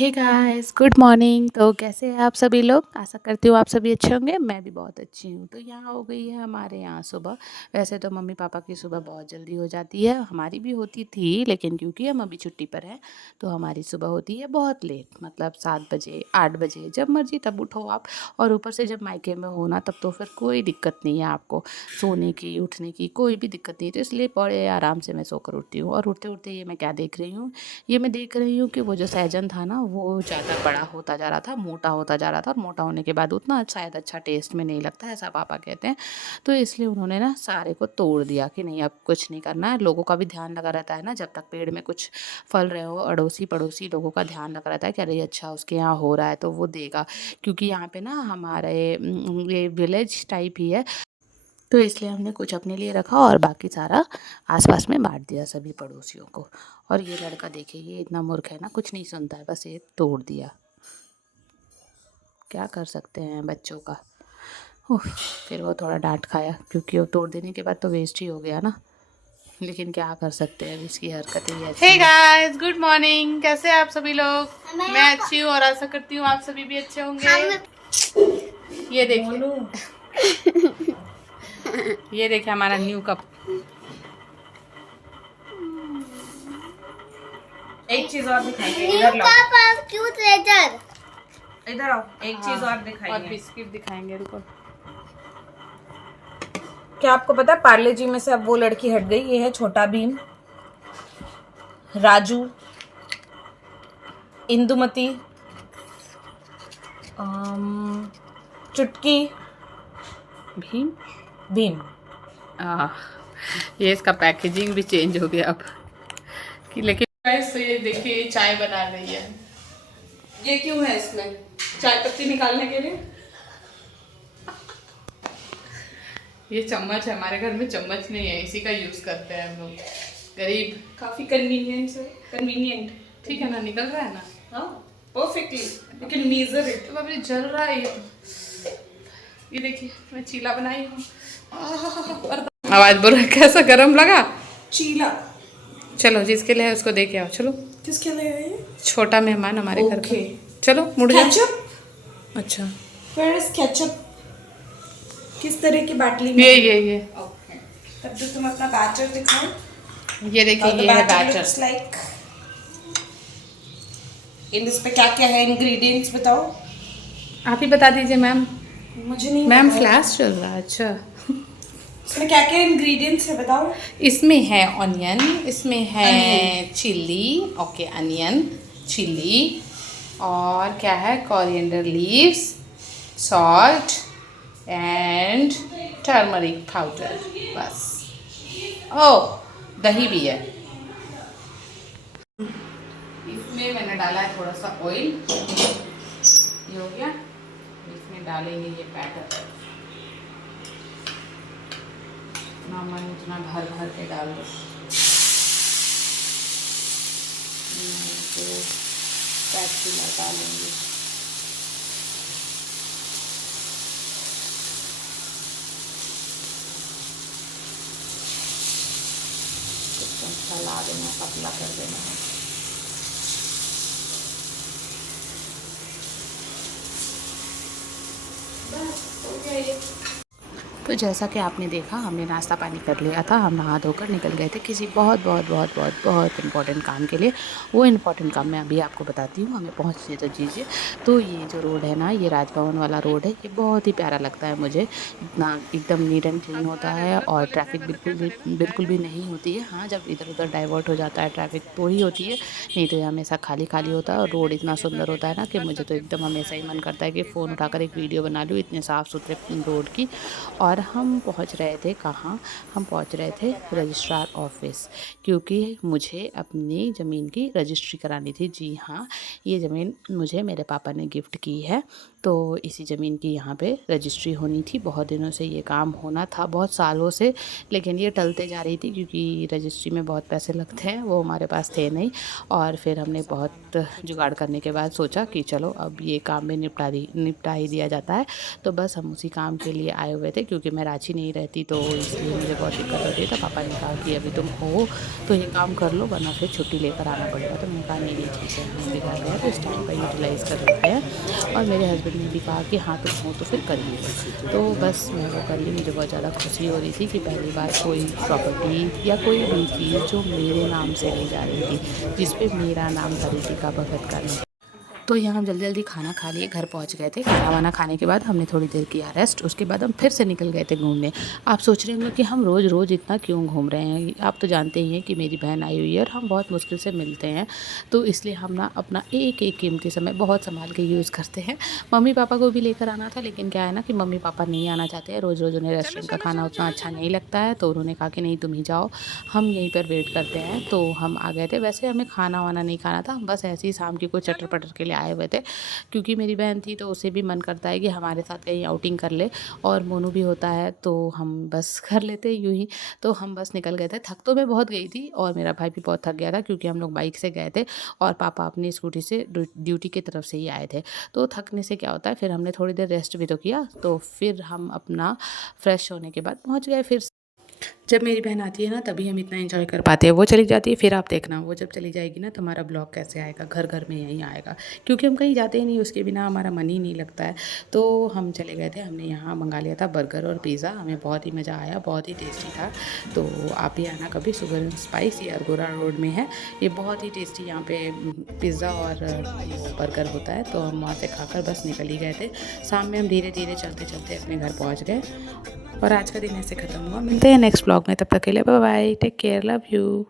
हे guys, good morning. तो कैसे हैं आप सभी लोग? आशा करती हूँ आप सभी अच्छे होंगे। मैं भी बहुत अच्छी हूँ। तो यहाँ हो गई है हमारे यहाँ सुबह। वैसे तो मम्मी पापा की सुबह बहुत जल्दी हो जाती है, हमारी भी होती थी, लेकिन क्योंकि हम अभी छुट्टी पर हैं तो हमारी सुबह होती है बहुत लेट, मतलब 7 बजे 8 बजे, जब मर्जी तब उठो आप। और ऊपर से जब मायके में हो ना, तब तो फिर कोई दिक्कत नहीं है आपको सोने की, उठने की कोई भी दिक्कत नहीं है। तो इसलिए बड़े आराम से मैं सोकर उठती हूँ। और उठते उठते ये मैं क्या देख रही हूँ, ये मैं देख रही हूँ कि वो जो सहजन था ना, वो ज़्यादा बड़ा होता जा रहा था, मोटा होता जा रहा था। और मोटा होने के बाद उतना शायद अच्छा टेस्ट में नहीं लगता, ऐसा पापा कहते हैं। तो इसलिए उन्होंने ना सारे को तोड़ दिया कि नहीं, अब कुछ नहीं करना है। लोगों का भी ध्यान लगा रहता है ना, जब तक पेड़ में कुछ फल रहे हो, अड़ोसी पड़ोसी लोगों का ध्यान लगा रहता है कि अरे अच्छा उसके यहाँ हो रहा है तो वो देगा। क्योंकि यहाँ पे ना हमारे ये विलेज टाइप ही है, तो इसलिए हमने कुछ अपने लिए रखा और बाकी सारा आसपास में बांट दिया सभी पड़ोसियों को। और ये लड़का देखिए, ये इतना मूर्ख है ना, कुछ नहीं सुनता है, बस ये तोड़ दिया। क्या कर सकते हैं बच्चों का। उफ, फिर वो थोड़ा डांट खाया, क्योंकि वो तोड़ देने के बाद तो वेस्ट ही हो गया ना। लेकिन क्या कर सकते हैं, इसकी हरकतें ही ऐसी हैं। Hey guys, good morning. कैसे हैं आप सभी लोग? मैं अच्छी हूँ और आशा करती हूँ आप सभी भी अच्छे होंगे। ये देखिए ये देखिए हमारा न्यू कप। एक चीज और दिखाएंगे, इधर लाओ। क्यूट लेजर, इधर आओ। एक चीज और दिखाएंगे, और बिस्किट दिखाएंगे, रुको। क्या आपको पता है पार्ले जी में से अब वो लड़की हट गई। ये है छोटा भीम, राजू, इंदुमती, चुटकी, भीम भीम। ये इसका पैकेजिंग भी चेंज हो गया अब कि, लेकिन तो ये देखिए चाय बना रही है। ये क्यों है इसमें चाय पत्ती निकालने के लिए? ये चम्मच है, हमारे घर में चम्मच नहीं है, इसी का यूज करते हैं हम लोग, गरीब। काफी कन्वीनियंट है, कन्वीनियंट। ठीक है ना, निकल रहा है ना? हाँ perfectly, you can measure it. तो अभी जल रहा है ये देखिए, मैं चीला बनाई हूँ। आवाज बोल रहा है, कैसा गरम लगा चीला? चलो जिसके लिए है उसको दे के आओ। चलो। किसके लिए है ये? छोटा मेहमान हमारे घर पे। चलो मुड़ जाओ। अच्छा, वेयर इज केचप? किस तरह की बाटली में? ये ओके। तब तो तुम अपना बैटर दिखाओ। ये देखिए, ये है बैटर। लाइक इन इस पे क्या क्या है, इंग्रेडिएंट्स बताओ। आप ही बता दीजिए मैम। मुझे नहीं मैम, फ्लैश चल रहा है। अच्छा, इसमें क्या क्या इंग्रेडिएंट्स है बताओ। इसमें है ऑनियन, इसमें है चिल्ली, ओके अनियन चिल्ली, और क्या है, coriander leaves, salt and turmeric powder, बस। ओह, दही भी है। इसमें मैंने डाला है थोड़ा सा ऑयल, ये हो गया। इसमें डालेंगे ये बैटर, ना मन उतना भर भर के डाल दो। तो पैचीला डालेंगे। चला देना, पतला कर देना है। बस हो गया ये। तो जैसा कि आपने देखा, हमने नाश्ता पानी कर लिया था, हम नहा धोकर निकल गए थे किसी बहुत बहुत बहुत बहुत बहुत इंपॉर्टेंट काम के लिए। वो इम्पॉर्टेंट काम मैं अभी आपको बताती हूँ, हमें पहुँचने तो दीजिए। तो ये जो रोड है ना, ये राजभवन वाला रोड है, ये बहुत ही प्यारा लगता है मुझे। इतना एकदम नीट एंड क्लीन होता है और ट्रैफिक बिल्कुल भी नहीं होती है। हाँ, जब इधर उधर डाइवर्ट हो जाता है ट्रैफिक तो ही होती है, नहीं तो ये हमेशा खाली खाली होता है। और रोड इतना सुंदर होता है ना कि मुझे तो एकदम हमेशा ही मन करता है कि फ़ोन उठाकर एक वीडियो बना लूँ इतने साफ़ सुथरे रोड की। और हम पहुंच रहे थे कहाँ, हम पहुंच रहे थे रजिस्ट्रार ऑफिस, क्योंकि मुझे अपनी ज़मीन की रजिस्ट्री करानी थी। जी हाँ, ये ज़मीन मुझे मेरे पापा ने गिफ्ट की है तो इसी ज़मीन की यहाँ पे रजिस्ट्री होनी थी। बहुत दिनों से ये काम होना था, बहुत सालों से, लेकिन ये टलते जा रही थी क्योंकि रजिस्ट्री में बहुत पैसे लगते हैं, वो हमारे पास थे नहीं। और फिर हमने बहुत जुगाड़ करने के बाद सोचा कि चलो अब ये काम भी निपटा ही दिया जाता है। तो बस हम उसी काम के लिए आए हुए थे क्योंकि मैं रांची नहीं रहती, तो इसलिए मुझे बहुत दिक्कत होती है। तो पापा ने कहा कि अभी तुम हो तो ये काम कर लो, वरना फिर छुट्टी लेकर आना पड़ेगा। तो मैंने कहा नहीं नहीं ठीक है, हम भी घर गए तो इस टाइम का यूटिलाइज़ कर लेते हैं। और मेरे हस्बैंड ने भी कहा कि हाँ तुम हो तो फिर करिए। तो बस मैं वो कर ली। मुझे बहुत ज़्यादा खुशी हो रही थी कि पहली बार कोई प्रॉपर्टी या कोई भी चीज़ जो मेरे नाम से ली जा रही थी, जिस पे मेरा नाम था रितिका भगत का नहीं। तो यहाँ हम जल्दी-जल्दी खाना खा लिए, घर पहुँच गए थे। खाना-वाना खाने के बाद हमने थोड़ी देर किया रेस्ट, उसके बाद हम फिर से निकल गए थे घूमने। आप सोच रहे होंगे कि हम रोज़-रोज़ इतना क्यों घूम रहे हैं? आप तो जानते ही हैं कि मेरी बहन आई हुई है और हम बहुत मुश्किल से मिलते हैं, तो इसलिए हम ना अपना एक-एक कीमती समय बहुत सँभाल के यूज़ करते हैं। मम्मी-पापा को भी लेकर आना था, लेकिन क्या है ना कि मम्मी-पापा नहीं आना चाहते हैं, रोज़-रोज़ उन्हें रेस्टोरेंट का खाना उतना अच्छा नहीं लगता है, तो उन्होंने कहा कि नहीं तुम ही जाओ, हम यहीं पर वेट करते हैं। तो हम आ गए थे। वैसे हमें खाना-वाना नहीं खाना था, हम बस ऐसे ही शाम की कोई चटर-पटर के लिए आए हुए थे। क्योंकि मेरी बहन थी तो उसे भी मन करता है कि हमारे साथ कहीं आउटिंग कर ले, और मोनू भी होता है तो हम बस कर लेते यूँ ही। तो हम बस निकल गए थे। थक तो मैं बहुत गई थी और मेरा भाई भी बहुत थक गया था क्योंकि हम लोग बाइक से गए थे और पापा अपनी स्कूटी से ड्यूटी की तरफ से ही आए थे। तो थकने से क्या होता है, फिर हमने थोड़ी देर रेस्ट भी तो किया, तो फिर हम अपना फ्रेश होने के बाद पहुँच गए फिर। जब मेरी बहन आती है ना तभी हम इतना एंजॉय कर पाते हैं। वो चली जाती है फिर आप देखना, वो जब चली जाएगी ना तो हमारा ब्लॉग कैसे आएगा, घर-घर में यहीं आएगा, क्योंकि हम कहीं जाते ही नहीं, उसके बिना हमारा मन ही नहीं लगता है। तो हम चले गए थे, हमने यहाँ मँगा लिया था बर्गर और पिज़्ज़ा, हमें बहुत ही मज़ा आया, बहुत ही टेस्टी था। तो आप भी आना कभी, शुगर एंड स्पाइस, ये अरगोड़ा रोड में है। ये बहुत ही टेस्टी यहाँ पे पिज़्ज़ा और वो बर्गर होता है। तो हम वहाँ से खाकर बस निकल ही गए थे। शाम में हम धीरे-धीरे चलते-चलते अपने घर पहुँच गए और आज का दिन ऐसे ख़त्म हुआ। मिलते हैं नेक्स्ट व्लॉग में, तब तक के लिए bye bye, take care, love you.